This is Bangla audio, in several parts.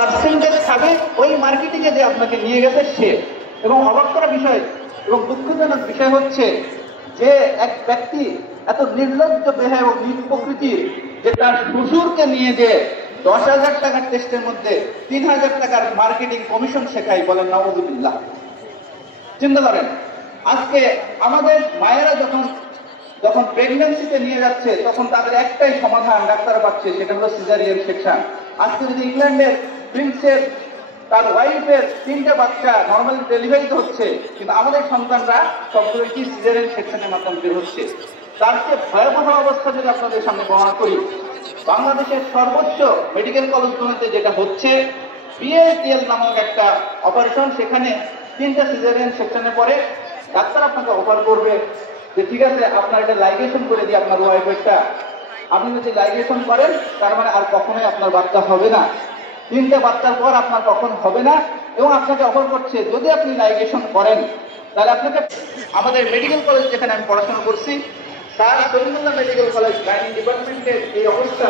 পার্সেন্টেজ খাবে ওই মার্কেটিংয়ে যে আপনাকে নিয়ে গেছে সে। এবং অবাক করা বিষয় এবং দুঃখজনক বিষয় হচ্ছে যে এক ব্যক্তি এত নির্লজ্জ বেহায়া এবং নিজ প্রকৃতির যে তার শ্বশুরকে নিয়ে যে 10,000 টাকার টেস্টের মধ্যে 3,000 টাকার মার্কেটিং কমিশন শেখাই, বলেন নাউযুবিল্লাহ। চিন্তা করেন, আজকে আমাদের মায়েরা যখন প্রেগন্যান্সিতে নিয়ে যাচ্ছে তখন তাদের একটাই সমাধান ডাক্তার পাচ্ছে, সেটা হলো সিজারিয়ান সেকশন। আজকে যদি ইংল্যান্ডের প্রিন্সের তার ওয়াইফের 3টে বাচ্চা নর্মালি ডেলিভারিতে হচ্ছে, কিন্তু আমাদের সন্তানরা সবগুলো কি সিজারিয়ান সেকশনের মাধ্যমে বের হচ্ছে। তার চেয়ে ভয়াবহ অবস্থা যদি আপনাদের সামনে বর্ণনা করি, বাংলাদেশের সর্বোচ্চ মেডিকেল কলেজগুলোতে যেটা হচ্ছে বিএটিএল নামক একটা অপারেশন, সেখানে 3টা সিজারিয়ান সেকশনে পরে ডাক্তার আপনাকে অফার করবে যে ঠিক আছে আপনার এটা লাইগেশন করে দিই আপনার ওয়াইফেরটা, আপনি যদি লাইগেশন করেন তার মানে আর কখনোই আপনার বাচ্চা হবে না, 3টে বাচ্চার পর আপনার কখন হবে না। এবং আপনাকে অফার করছে যদি আপনি লাইগেশন করেন তাহলে আপনাকে আমাদের মেডিকেল কলেজ যেখানে আমি পড়াশোনা করছি sir Salimullah medical college gynae ডিপার্টমেন্টের এই অবস্থা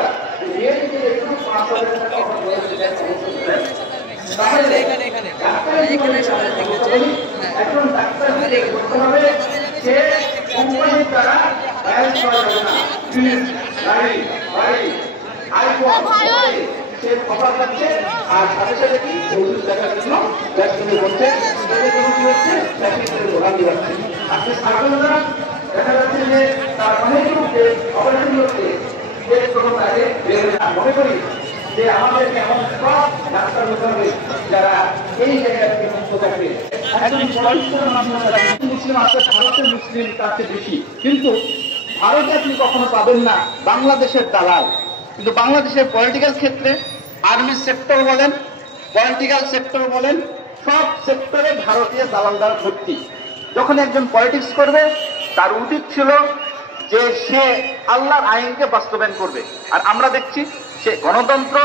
এখন ডাক্তার করতে হবে যে কোম্পানির দ্বারা সে খবর পাচ্ছে আর সাথে সাথে কি ওষুধ দেখার জন্য ভ্যাকসিনের মধ্যে কি হচ্ছে ভ্যাকসিনের ভোগান দিচ্ছে। আপনি সাধারণত দেখা যাচ্ছে যে তার অনেক মধ্যে অপারেশন করতে মনে করি যে আমাদের এমন সব ডাক্তার হতে হবে যারা এই জায়গায় মুক্ত থাকে। মুসলিম আছে, ভারতের মুসলিম তার চেয়ে বেশি, কিন্তু ভারতে আপনি কখনো পাবেন না বাংলাদেশের দালাল। কিন্তু বাংলাদেশের পলিটিক্যাল ক্ষেত্রে আর্মি সেক্টর বলেন, পলিটিক্যাল সেক্টর বলেন, সব সেক্টরে ভারতীয় দালাল দ্বারা ভর্তি। যখন একজন পলিটিক্স করবে তার উচিত ছিল যে সে আল্লাহর আইনকে বাস্তবায়ন করবে, আর আমরা দেখছি সে গণতন্ত্র,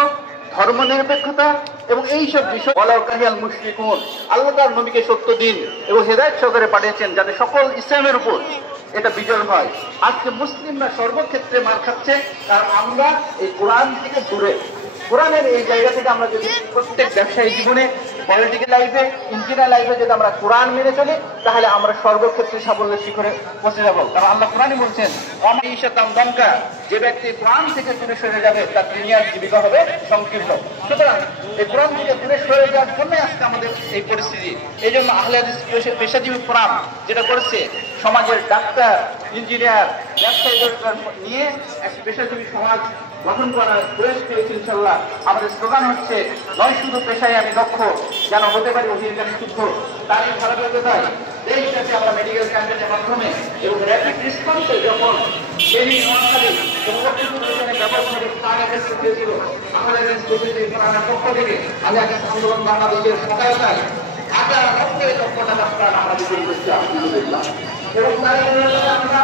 ধর্মনিরপেক্ষতা এবং এইসব বিষয় ওয়ালাউকাহিয়াল মুশরিকুন, আল্লাহ তার নবীকে সত্য দিন এবং হেদায়েত সহকারে পাঠিয়েছেন যাতে সকল ইসলামের উপর এটা বিজয় হয়। আজকে মুসলিমরা সর্বক্ষেত্রে মার খাচ্ছে, কারণ আমরা এই কোরআন থেকে দূরে। কোরআনের এই জায়গা থেকে আমরা যদি প্রত্যেক ব্যবসায়ী জীবনে, পলিটিক্যাল লাইফে, ইঞ্জিনিয়ার লাইফে যদি আমরা কোরআন মেনে চলি তাহলে আমরা সর্বক্ষেত্রে সাফল্যের শিখরে পৌঁছে যাবো। কারণ আল্লাহ কোরআনই বলছেন দমকা, যে ব্যক্তি কোরআন থেকে দূরে সরে যাবে তার দুনিয়ার জীবিকা হবে সংকীর্ণ। সুতরাং এই কোরআন থেকে দূরে সরে যাওয়ার জন্য আজকে আমাদের এই পরিস্থিতি। এই জন্য আহলে হাদিস পেশাজীবী ফোরাম যেটা করেছে, সমাজের ডাক্তার, ইঞ্জিনিয়ার, ব্যবসায়ীদের নিয়ে এক পেশাজীবী সমাজ গঠন করার প্রয়াস পেয়েছি ইনশাল্লাহ। আমাদের স্লোগান হচ্ছে নয় শুধু পেশায় আমি দক্ষ, যেন হতে পারি অধিকারী শুদ্ধ। তারই ধারাবাহিকতায় দেশটাকে আমরা মেডিকেল ক্যাম্পেইনের মাধ্যমে এবং র্যাপিড রেসপন্সে যখন সেই নোয়াখালী ব্যবস্থা আমাদের পক্ষ থেকে আমি আগে আন্দোলন বাংলাদেশের সহায়তায় 1890 লক্ষ টাকা প্রাণ আমরা দিতে করছি আলহামদুলিল্লাহ। এবং আমরা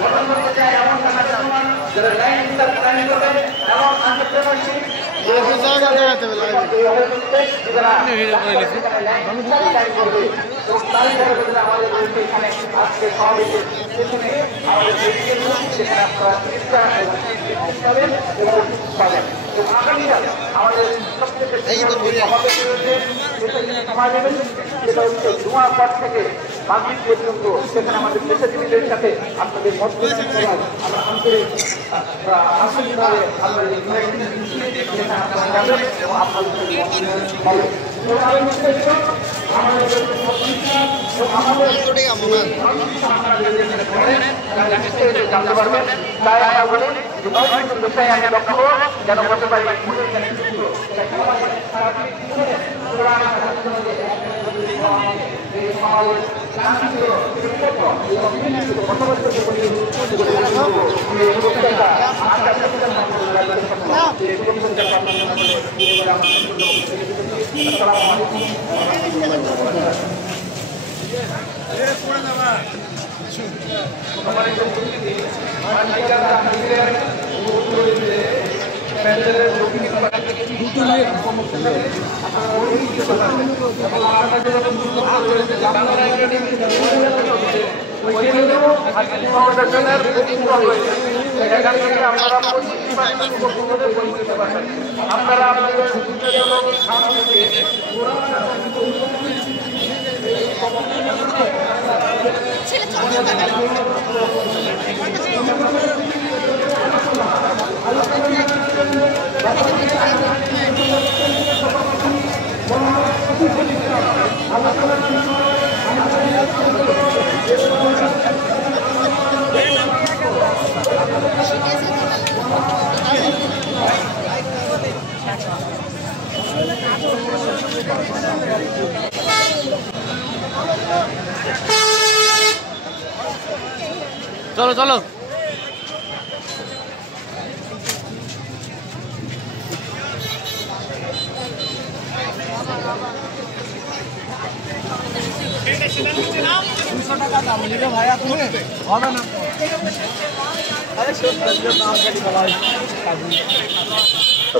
গঠন করতে চাই এমন টাকা সমান যারা লাইন প্ল্যানিং করবেন এবং এন্টারপ্রেনারশিপ থেকে মাগরিব পর্যন্ত সেখানে আমাদের পেশাজীবীদের সাথে আপনাদের মত আমরা আন্তরিক আন্তরিকভাবে আমরা জানতে পারবেন। তাই আমরা বলি বিষয়ে আমি লক্ষ্য যেন করতে পারি সেখান থেকে আপনারা 25% উপকূলে পৌঁছতে পারবেন। আপনারা আপনাদের সুবিধাজনক স্থান থেকে চলো চলো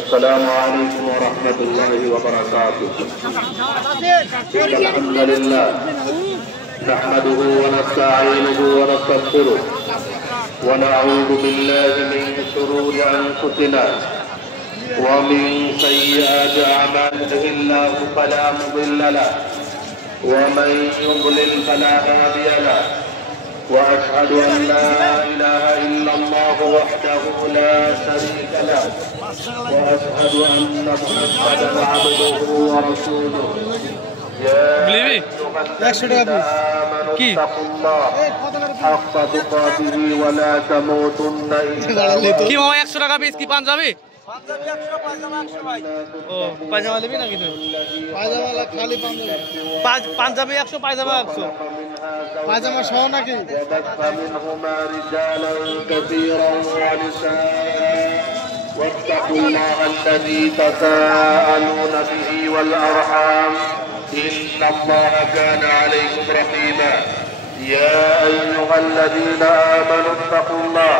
السلام عليكم ورحمة الله وبركاته. الحمد لله نحمده ونستعينه ونستغفره ونعوذ بالله من شرور أنفسنا ومن سيئات أعمالنا الله فلا مضل له ومن يضلل فلا هادي له وأشهد أن لا إله إلا الله وحده لا شريك له وأشهد أن محمدا عبده ورسوله يا أيها الذين آمنوا اتقوا الله حق تقاته ولا تموتن إلا কি মামা 100 টাকা পিস কি পাঞ্জাবি ও পায়জামা নেবি নাকি তুই পায়জামা খালি পাঞ্জাবি 100 পায়জামা 100 পায়জামা সহ নাকি وبث منهما رجالا كثيرا ونساء واتقوا الله الذي تساءلون به والأرحام إن الله كان عليكم رقيبا يا أيها الذين آمنوا اتقوا الله